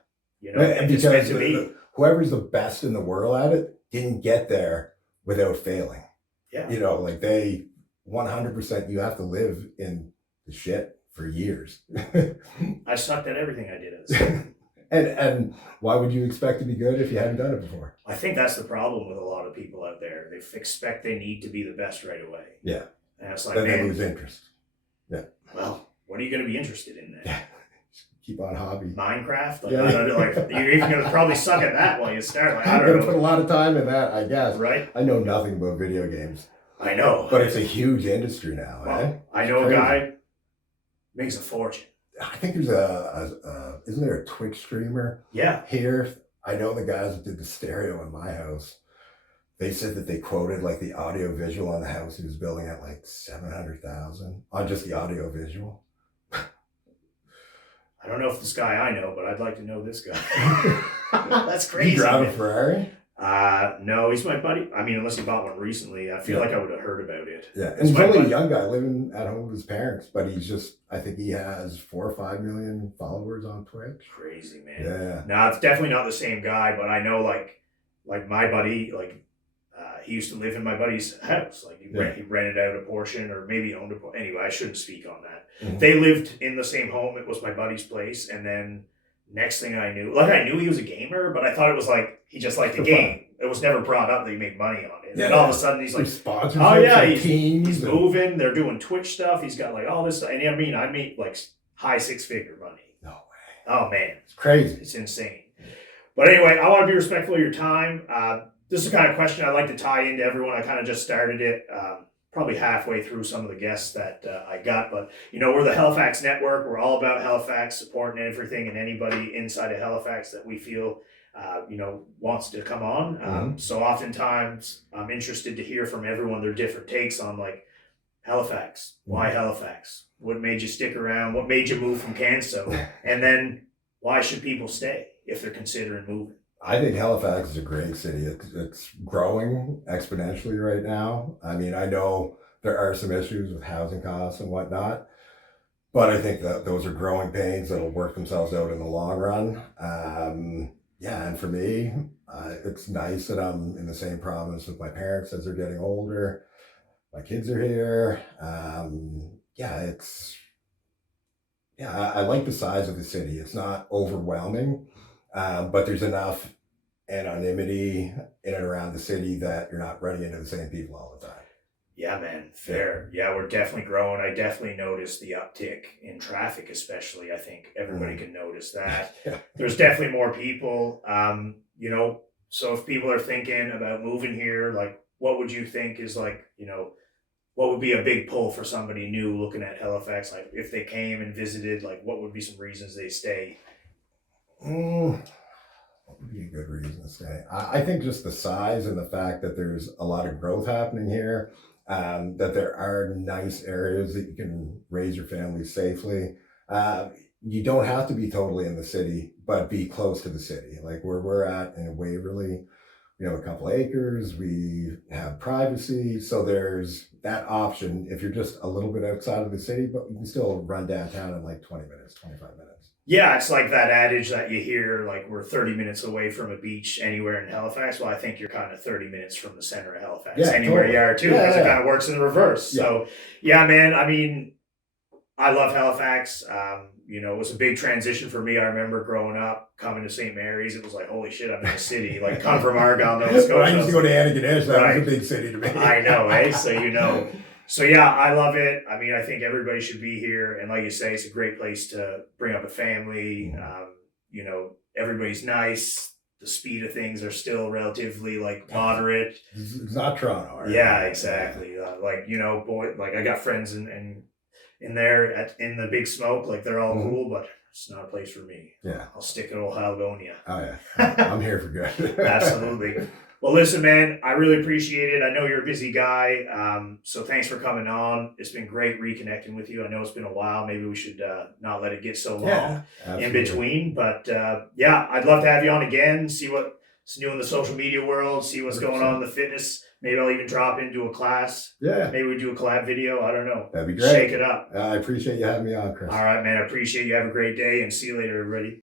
And because it's meant to be. Whoever's the best in the world at it didn't get there without failing. Yeah. Like they 100%, you have to live in the shit for years. I sucked at everything I did at the time. And why would you expect to be good if you hadn't done it before? I think that's the problem with a lot of people out there. They expect they need to be the best right away. Yeah. And it's like, then they lose interest. Yeah. Well, what are you going to be interested in then? Yeah. Keep on hobby. Minecraft? You're even going to probably suck at that while you start. Like, I don't know. Put a lot of time in that, I guess. Right? I know nothing about video games. I know. But it's a huge industry now. Well, I know a guy makes a fortune. I think there's isn't there a Twitch streamer? Yeah. Here, I know the guys that did the stereo in my house. They said that they quoted like the audio visual on the house he was building at like $700,000 on just the audio visual. I don't know if this guy I know, but I'd like to know this guy. That's crazy. You drive a Ferrari? No, he's my buddy. I mean, unless he bought one recently, I feel like I would have heard about it. Yeah, and he's only a young guy living at home with his parents, but I think he has 4 or 5 million followers on Twitch. Crazy, man. Yeah. No, it's definitely not the same guy, but I know like my buddy, he used to live in my buddy's house. Like he rented out a portion, or maybe owned a portion. Anyway, I shouldn't speak on that. Mm-hmm. They lived in the same home. It was my buddy's place, and then next thing I knew, I knew he was a gamer, but I thought it was like he just liked the game. It was never brought up that he made money on it. And then all of a sudden he's like, he's moving. They're doing Twitch stuff. He's got like all this stuff. And I mean like high 6-figure money. No way. Oh man, It's crazy. It's insane. But anyway, I want to be respectful of your time. This is the kind of question I like to tie into everyone. I kind of just started it probably halfway through some of the guests that I got. But, we're the Halifax Network. We're all about Halifax, supporting everything and anybody inside of Halifax that we feel, wants to come on. So oftentimes I'm interested to hear from everyone their different takes on like Halifax. Why Halifax? What made you stick around? What made you move from Canso? And then why should people stay if they're considering moving? I think Halifax is a great city. It's growing exponentially right now. I mean, I know there are some issues with housing costs and whatnot, but I think that those are growing pains that'll work themselves out in the long run. And for me, it's nice that I'm in the same province with my parents as they're getting older. My kids are here. I like the size of the city. It's not overwhelming. But there's enough anonymity in and around the city that you're not running into the same people all the time. Yeah, man, fair. Yeah, we're definitely growing. I definitely noticed the uptick in traffic, especially. I think everybody can notice that. There's definitely more people, so if people are thinking about moving here, like what would you think is like, what would be a big pull for somebody new looking at Halifax? Like if they came and visited, like what would be some reasons they stay? What would be a good reason to stay? I think just the size and the fact that there's a lot of growth happening here, that there are nice areas that you can raise your family safely. You don't have to be totally in the city, but be close to the city. Like where we're at in Waverly, we have a couple acres, we have privacy. So there's that option if you're just a little bit outside of the city, but you can still run downtown in like 20 minutes, 25 minutes. Yeah, it's like that adage that you hear, like we're 30 minutes away from a beach anywhere in Halifax. Well, I think you're kind of 30 minutes from the center of Halifax, anywhere totally. You are too, because it kind of works in the reverse. Yeah. So, yeah, man, I mean, I love Halifax. It was a big transition for me. I remember growing up, coming to St. Mary's. It was like, holy shit, I'm in a city. Like, come from Argyle, Nova Scotia. I used to go to Antigonish. That was a big city to me. I know, eh? So yeah, I love it. I mean, I think everybody should be here. And like you say, it's a great place to bring up a family. Everybody's nice. The speed of things are still relatively like moderate. It's not Toronto. Right? Yeah, exactly. I got friends in there in the Big Smoke. Like they're all cool, but it's not a place for me. Yeah. I'll stick at old Haligonia. Oh yeah. I'm here for good. Absolutely. Well, listen, man, I really appreciate it. I know you're a busy guy, so thanks for coming on. It's been great reconnecting with you. I know it's been a while. Maybe we should not let it get so long in between. But I'd love to have you on again, see what's new in the social media world, see what's 100%. Going on in the fitness. Maybe I'll even drop into a class. Yeah. Maybe we do a collab video. I don't know. That'd be great. Shake it up. I appreciate you having me on, Chris. All right, man. I appreciate you. Have a great day and see you later, everybody.